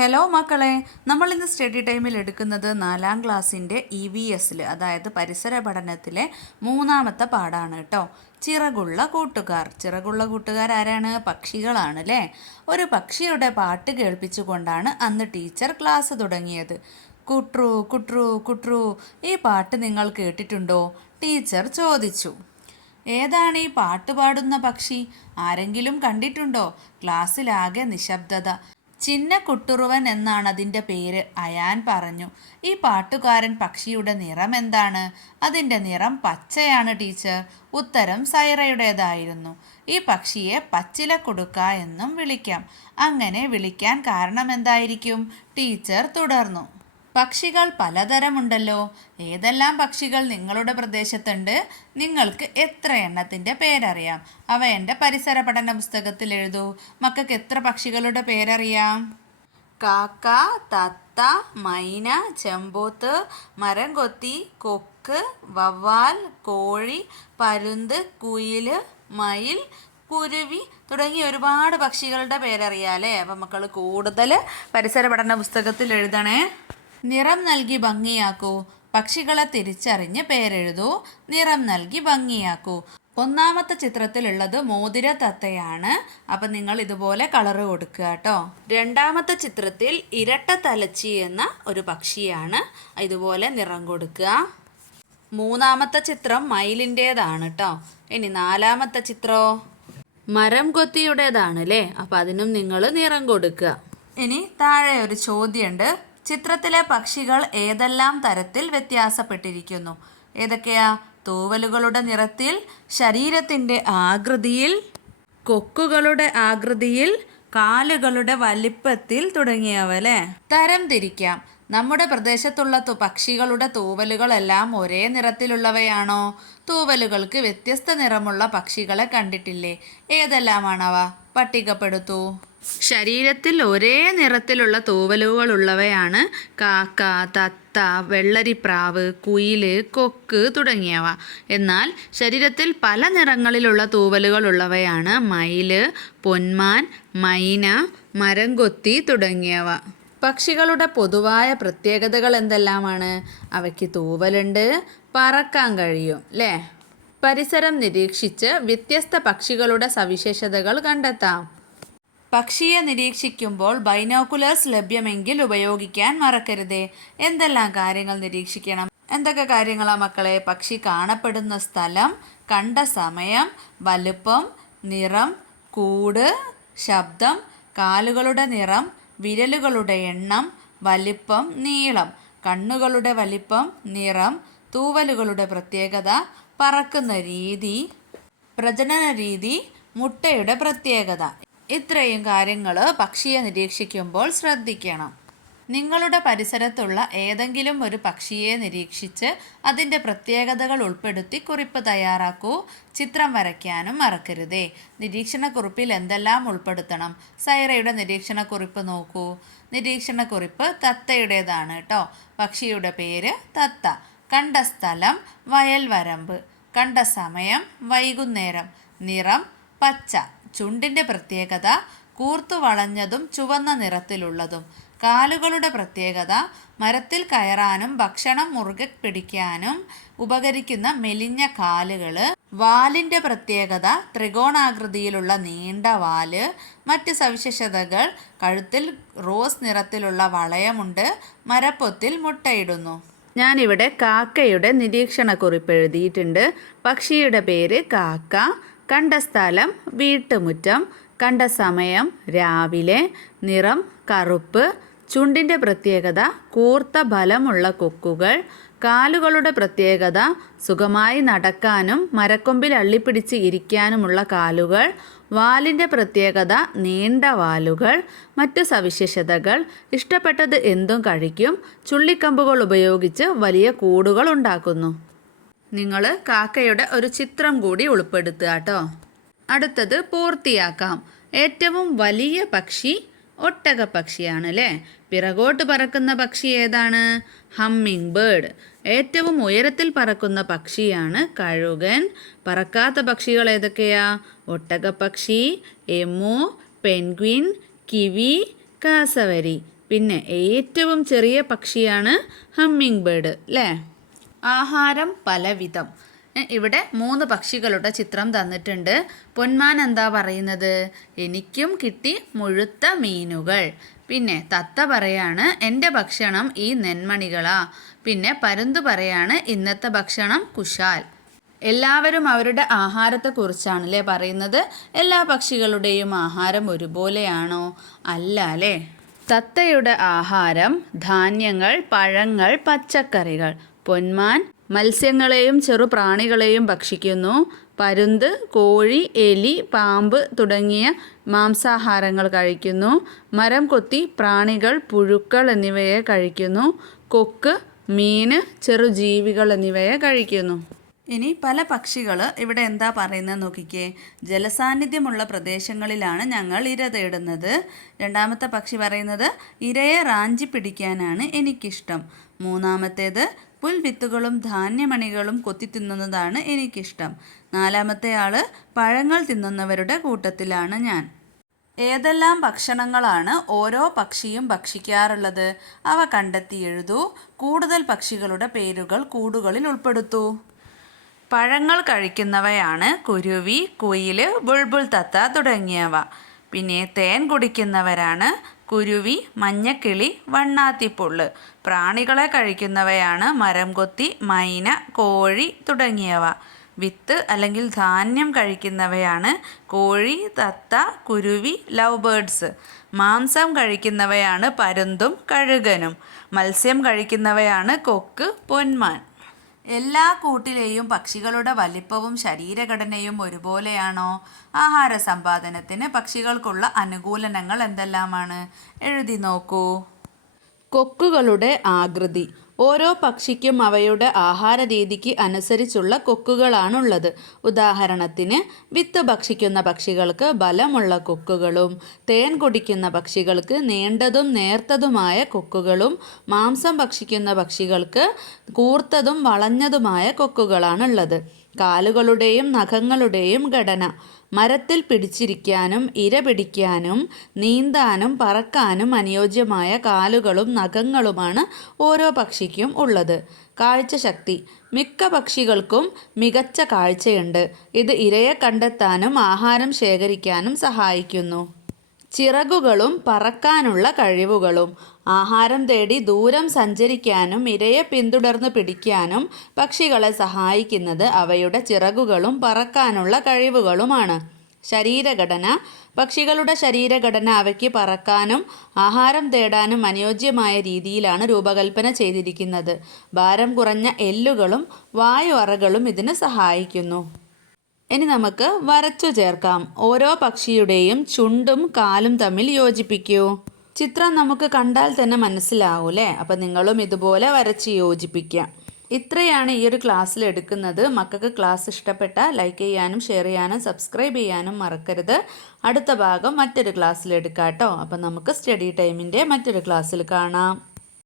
Hello മക്കളെ, നമ്മൾ ഇന്ന് സ്റ്റഡി ടൈമിൽ എടുക്കുന്നത് 4ാം ക്ലാസ്സിൻ്റെ EVSൽ, അതായത് പരിസര പഠനത്തിലെ 3ാമത്തെ പാഠമാണ് കേട്ടോ. ചിറകുള്ള കൂട്ടുകാർ. ചിറകുള്ള കൂട്ടുകാർ ആരാണ്? പക്ഷികളാണ് അല്ലേ. ഒരു പക്ഷിയുടെ പാട്ട് കേൾപ്പിച്ചുകൊണ്ടാണ് അന്ന് ടീച്ചർ ക്ലാസ് തുടങ്ങിയത്. കുട്രു കുട്രു കുട്രു, ഈ പാട്ട് നിങ്ങൾ കേട്ടിട്ടുണ്ടോ? ടീച്ചർ ചോദിച്ചു. ഏതാണ് ഈ പാട്ട് പാടുന്ന പക്ഷി? ആരെങ്കിലും കണ്ടിട്ടുണ്ടോ? ക്ലാസ്സിലാകെ നിശബ്ദത. ചിന്ന കുട്ടുറുവൻ എന്നാണ് അതിൻ്റെ പേര്, അയാൻ പറഞ്ഞു. ഈ പാട്ടുകാരൻ പക്ഷിയുടെ നിറം എന്താണ്? അതിൻ്റെ നിറം പച്ചയാണ് ടീച്ചർ. ഉത്തരം സൈറയുടേതായിരുന്നു. ഈ പക്ഷിയെ പച്ചില കുടുക്ക എന്നും വിളിക്കാം. അങ്ങനെ വിളിക്കാൻ കാരണം എന്തായിരിക്കും? ടീച്ചർ തുടർന്നു. പക്ഷികൾ പലതരമുണ്ടല്ലോ. ഏതെല്ലാം പക്ഷികൾ നിങ്ങളുടെ പ്രദേശത്തുണ്ട്? നിങ്ങൾക്ക് എത്ര എണ്ണത്തിൻ്റെ പേരറിയാം? അവ എൻ്റെ പരിസര പഠന പുസ്തകത്തിൽ എഴുതൂ. മക്കൾക്ക് എത്ര പക്ഷികളുടെ പേരറിയാം? കാക്ക, തത്ത, മൈന, ചെമ്പോത്ത്, മരംകൊത്തി, കൊക്ക്, വവ്വാൽ, കോഴി, പരുന്ത്, കുയിൽ, മയിൽ, കുരുവി തുടങ്ങി ഒരുപാട് പക്ഷികളുടെ പേരറിയാം അല്ലേ. അപ്പം മക്കൾ കൂടുതൽ പരിസര പഠന പുസ്തകത്തിൽ എഴുതണേ. നിറം നൽകി ഭംഗിയാക്കൂ. പക്ഷികളെ തിരിച്ചറിഞ്ഞ് പേരെഴുതൂ. നിറം നൽകി ഭംഗിയാക്കൂ. 1ാമത്തെ ചിത്രത്തിലുള്ളത് മോതിര തത്തയാണ്. അപ്പം നിങ്ങൾ ഇതുപോലെ കളറ് കൊടുക്കുക കേട്ടോ. 2ാമത്തെ ചിത്രത്തിൽ ഇരട്ട തലച്ചി എന്ന ഒരു പക്ഷിയാണ്. ഇതുപോലെ നിറം കൊടുക്കുക. 3ാമത്തെ ചിത്രം മയിലിൻ്റേതാണ് കേട്ടോ. ഇനി 4ാമത്തെ ചിത്രമോ മരം കൊത്തിയുടേതാണ് അല്ലേ. അപ്പം അതിനും നിങ്ങൾ നിറം കൊടുക്കുക. ഇനി താഴെ ഒരു ചോദ്യമുണ്ട്. ചിത്രത്തിലെ പക്ഷികൾ ഏതെല്ലാം തരത്തിൽ വ്യത്യാസപ്പെട്ടിരിക്കുന്നു? ഏതൊക്കെയാ? തൂവലുകളുടെ നിറത്തിൽ, ശരീരത്തിൻ്റെ ആകൃതിയിൽ, കൊക്കുകളുടെ ആകൃതിയിൽ, കാലുകളുടെ വലിപ്പത്തിൽ തുടങ്ങിയവ അല്ലേ. തരം തിരിക്കാം. നമ്മുടെ പ്രദേശത്തുള്ള പക്ഷികളുടെ തൂവലുകളെല്ലാം ഒരേ നിറത്തിലുള്ളവയാണോ? തൂവലുകൾക്ക് വ്യത്യസ്ത നിറമുള്ള പക്ഷികളെ കണ്ടിട്ടില്ലേ? ഏതെല്ലാമാണവ? പട്ടികപ്പെടുത്തൂ. ശരീരത്തിൽ ഒരേ നിറത്തിലുള്ള തൂവലുകളുള്ളവയാണ് കാക്ക, തത്ത, വെള്ളരിപ്രാവ്, കുയിൽ, കൊക്ക് തുടങ്ങിയവ. എന്നാൽ ശരീരത്തിൽ പല നിറങ്ങളിലുള്ള തൂവലുകളുള്ളവയാണ് മയിൽ, പൊന്മാൻ, മൈന, മരംകൊത്തി തുടങ്ങിയവ. പക്ഷികളുടെ പൊതുവായ പ്രത്യേകതകൾ എന്തെല്ലാമാണ്? അവയ്ക്ക് തൂവലുണ്ട്, പറക്കാൻ കഴിയും അല്ലേ. പരിസരം നിരീക്ഷിച്ച് വ്യത്യസ്ത പക്ഷികളുടെ സവിശേഷതകൾ കണ്ടെത്താം. പക്ഷിയെ നിരീക്ഷിക്കുമ്പോൾ ബൈനോക്കുലേഴ്സ് ലഭ്യമെങ്കിൽ ഉപയോഗിക്കാൻ മറക്കരുതേ. എന്തെല്ലാം കാര്യങ്ങൾ നിരീക്ഷിക്കണം? എന്തൊക്കെ കാര്യങ്ങളാണ് മക്കളെ? പക്ഷി കാണപ്പെടുന്ന സ്ഥലം, കണ്ട സമയം, വലുപ്പം, നിറം, കൂട്, ശബ്ദം, കാലുകളുടെ നിറം, വിരലുകളുടെ എണ്ണം, വലിപ്പം, നീളം, കണ്ണുകളുടെ വലിപ്പം, നിറം, തൂവലുകളുടെ പ്രത്യേകത, പറക്കുന്ന രീതി, പ്രജനന രീതി, മുട്ടയുടെ പ്രത്യേകത. ഇത്രയും കാര്യങ്ങൾ പക്ഷിയെ നിരീക്ഷിക്കുമ്പോൾ ശ്രദ്ധിക്കണം. നിങ്ങളുടെ പരിസരത്തുള്ള ഏതെങ്കിലും ഒരു പക്ഷിയെ നിരീക്ഷിച്ച് അതിൻ്റെ പ്രത്യേകതകൾ ഉൾപ്പെടുത്തി കുറിപ്പ് തയ്യാറാക്കൂ. ചിത്രം വരയ്ക്കാനും മറക്കരുതേ. നിരീക്ഷണക്കുറിപ്പിൽ എന്തെല്ലാം ഉൾപ്പെടുത്തണം? സൈറയുടെ നിരീക്ഷണക്കുറിപ്പ് നോക്കൂ. നിരീക്ഷണക്കുറിപ്പ് തത്തയുടേതാണ് കേട്ടോ. പക്ഷിയുടെ പേര് തത്ത. കണ്ട സ്ഥലം വയൽ വരമ്പ്. കണ്ട സമയം വൈകുന്നേരം. നിറം പച്ച. ചുണ്ടിൻ്റെ പ്രത്യേകത കൂർത്തു വളഞ്ഞതും ചുവന്ന നിറത്തിലുള്ളതും. കാലുകളുടെ പ്രത്യേകത മരത്തിൽ കയറാനും ഭക്ഷണം മുറുകെ പിടിക്കാനും ഉപകരിക്കുന്ന മെലിഞ്ഞ കാലുകൾ. വാലിൻ്റെ പ്രത്യേകത ത്രികോണാകൃതിയിലുള്ള നീണ്ട വാല്. മറ്റ് സവിശേഷതകൾ: കഴുത്തിൽ റോസ് നിറത്തിലുള്ള വളയമുണ്ട്. മരപ്പൊത്തിൽ മുട്ടയിടുന്നു. ഞാനിവിടെ കാക്കയുടെ നിരീക്ഷണക്കുറിപ്പ് എഴുതിയിട്ടുണ്ട്. പക്ഷിയുടെ പേര് കാക്ക. കണ്ട സ്ഥലം വീട്ടുമുറ്റം. കണ്ട സമയം രാവിലെ. നിറം കറുപ്പ്. ചുണ്ടിൻ്റെ പ്രത്യേകത കൂർത്ത ബലമുള്ള കൊക്കുകൾ. കാലുകളുടെ പ്രത്യേകത സുഖമായി നടക്കാനും മരക്കൊമ്പിൽ അള്ളിപ്പിടിച്ച് ഇരിക്കാനുമുള്ള കാലുകൾ. വാലിൻ്റെ പ്രത്യേകത നീണ്ട വാലുകൾ. മറ്റു സവിശേഷതകൾ: ഇഷ്ടപ്പെട്ടത് എന്തും കഴിക്കും. ചുള്ളിക്കമ്പുകൾ ഉപയോഗിച്ച് വലിയ കൂടുകൾ ഉണ്ടാക്കുന്നു. നിങ്ങൾ കാക്കയുടെ ഒരു ചിത്രം കൂടി ഉൾപ്പെടുത്തുക കേട്ടോ. അടുത്തത് പൂർത്തിയാക്കാം. ഏറ്റവും വലിയ പക്ഷി ഒട്ടകപ്പക്ഷിയാണ് അല്ലേ. പിറകോട്ട് പറക്കുന്ന പക്ഷി ഏതാണ്? Humming bird. ഏറ്റവും ഉയരത്തിൽ പറക്കുന്ന പക്ഷിയാണ് കഴുകൻ. പറക്കാത്ത പക്ഷികൾ ഏതൊക്കെയാ? ഒട്ടകപ്പക്ഷി, എമു, പെൻഗ്വിൻ, കിവി, കാസവരി. പിന്നെ ഏറ്റവും ചെറിയ പക്ഷിയാണ് ഹമ്മിങ് ബേർഡ് അല്ലേ. ആഹാരം പലവിധം. ഇവിടെ 3 പക്ഷികളുടെ ചിത്രം തന്നിട്ടുണ്ട്. പൊന്മാൻ എന്താ പറയുന്നത്? എനിക്കും കിട്ടി മുഴുത്ത മീനുകൾ. പിന്നെ തത്ത പറയാണ് എൻ്റെ ഭക്ഷണം ഈ നെന്മണികളാ. പിന്നെ പരുന്ത് പറയാണ് ഇന്നത്തെ ഭക്ഷണം കുശാൽ. എല്ലാവരും അവരുടെ ആഹാരത്തെക്കുറിച്ചാണല്ലേ പറയുന്നത്. എല്ലാ പക്ഷികളുടെയും ആഹാരം ഒരുപോലെയാണോ? അല്ല അല്ലേ. തത്തയുടെ ആഹാരം ധാന്യങ്ങൾ, പഴങ്ങൾ, പച്ചക്കറികൾ. പൊന്മാൻ മത്സ്യങ്ങളെയും ചെറുപ്രാണികളെയും ഭക്ഷിക്കുന്നു. പരുന്ത് കോഴി, എലി, പാമ്പ് തുടങ്ങിയ മാംസാഹാരങ്ങൾ കഴിക്കുന്നു. മരം കൊത്തി പ്രാണികൾ, പുഴുക്കൾ എന്നിവയെ കഴിക്കുന്നു. കൊക്ക് മീൻ, ചെറുജീവികൾ എന്നിവയെ കഴിക്കുന്നു. ഇനി പല പക്ഷികൾ ഇവിടെ എന്താ പറയുന്നത് നോക്കിക്കേ. ജലസാന്നിധ്യമുള്ള പ്രദേശങ്ങളിലാണ് ഞങ്ങൾ ഇര തേടുന്നത്. രണ്ടാമത്തെ പക്ഷി പറയുന്നത് ഇരയെ റാഞ്ചി പിടിക്കാനാണ് എനിക്കിഷ്ടം. മൂന്നാമത്തേത് പുൽവിത്തുകളും ധാന്യമണികളും കൊത്തി തിന്നുന്നതാണ് എനിക്കിഷ്ടം. നാലാമത്തെ ആള് പഴങ്ങൾ തിന്നുന്നവരുടെ കൂട്ടത്തിലാണ് ഞാൻ. ഏതെല്ലാം ഭക്ഷണങ്ങളാണ് ഓരോ പക്ഷിയും ഭക്ഷിക്കാറുള്ളത്? അവ കണ്ടെത്തി എഴുതൂ. കൂടുതൽ പക്ഷികളുടെ പേരുകൾ കൂടുകളിൽ ഉൾപ്പെടുത്തൂ. പഴങ്ങൾ കഴിക്കുന്നവയാണ് കുരുവി, കുയിൽ, ബുൾബുൾ തത്ത തുടങ്ങിയവ. പിന്നെ തേൻ കുടിക്കുന്നവരാണ് കുരുവി, മഞ്ഞക്കിളി, വണ്ണാത്തിപ്പുള്ള്. പ്രാണികളെ കഴിക്കുന്നവയാണ് മരംകൊത്തി, മൈന, കോഴി തുടങ്ങിയവ. വിത്ത് അല്ലെങ്കിൽ ധാന്യം കഴിക്കുന്നവയാണ് കോഴി, തത്ത, കുരുവി, ലവ് ബേർഡ്സ്. മാംസം കഴിക്കുന്നവയാണ് പരുന്തും കഴുകനും. മത്സ്യം കഴിക്കുന്നവയാണ് കൊക്ക്, പൊന്മാൻ. എല്ലാ കൂട്ടിലെയും പക്ഷികളുടെ വലിപ്പവും ശരീരഘടനയും ഒരുപോലെയാണോ? ആഹാര സമ്പാദനത്തിന് പക്ഷികൾക്കുള്ള അനുകൂലനങ്ങൾ എന്തെല്ലാമാണ്? എഴുതി നോക്കൂ. കൊക്കുകളുടെ ആകൃതി. ഓരോ പക്ഷിക്കും അവയുടെ ആഹാര രീതിക്ക് അനുസരിച്ചുള്ള കൊക്കുകളാണുള്ളത്. ഉദാഹരണത്തിന് വിത്ത് ഭക്ഷിക്കുന്ന പക്ഷികൾക്ക് ബലമുള്ള കൊക്കുകളും തേൻ കുടിക്കുന്ന പക്ഷികൾക്ക് നീണ്ടതും നേർത്തതുമായ കൊക്കുകളും മാംസം ഭക്ഷിക്കുന്ന പക്ഷികൾക്ക് കൂർത്തതും വളഞ്ഞതുമായ കൊക്കുകളാണുള്ളത്. കാലുകളുടെയും നഖങ്ങളുടെയും ഘടന. മരത്തിൽ പിടിച്ചിരിക്കാനും ഇര പിടിക്കാനും നീന്താനും പറക്കാനും അനുയോജ്യമായ കാലുകളും നഖങ്ങളുമാണ് ഓരോ പക്ഷിക്കും ഉള്ളത്. കാഴ്ചശക്തി. മിക്ക പക്ഷികൾക്കും മികച്ച കാഴ്ചയുണ്ട്. ഇത് ഇരയെ കണ്ടെത്താനും ആഹാരം ശേഖരിക്കാനും സഹായിക്കുന്നു. ചിറകുകളും പറക്കാനുള്ള കഴിവുകളും. ആഹാരം തേടി ദൂരം സഞ്ചരിക്കാനും ഇരയെ പിന്തുടർന്ന് പിടിക്കാനും പക്ഷികളെ സഹായിക്കുന്നത് അവയുടെ ചിറകുകളും പറക്കാനുള്ള കഴിവുകളുമാണ്. ശരീരഘടന. പക്ഷികളുടെ ശരീരഘടന അവയ്ക്ക് പറക്കാനും ആഹാരം തേടാനും അനുയോജ്യമായ രീതിയിലാണ് രൂപകൽപ്പന ചെയ്തിരിക്കുന്നത്. ഭാരം കുറഞ്ഞ എല്ലുകളും വായു അറകളും ഇതിന് സഹായിക്കുന്നു. ഇനി നമുക്ക് വരച്ചു ചേർക്കാം. ഓരോ പക്ഷിയുടെയും ചുണ്ടും കാലും തമ്മിൽ യോജിപ്പിക്കൂ. ചിത്രം നമുക്ക് കണ്ടാൽ തന്നെ മനസ്സിലാവൂലേ. അപ്പം നിങ്ങളും ഇതുപോലെ വരച്ച് യോജിപ്പിക്കാം. ഇത്രയാണ് ഈ ഒരു ക്ലാസ്സിൽ എടുക്കുന്നത്. മക്കൾക്ക് ക്ലാസ് ഇഷ്ടപ്പെട്ടാൽ ലൈക്ക് ചെയ്യാനും ഷെയർ ചെയ്യാനും സബ്സ്ക്രൈബ് ചെയ്യാനും മറക്കരുത്. അടുത്ത ഭാഗം മറ്റൊരു ക്ലാസ്സിൽ എടുക്കാം കേട്ടോ. അപ്പം നമുക്ക് സ്റ്റഡി ടൈമിൻ്റെ മറ്റൊരു ക്ലാസ്സിൽ കാണാം.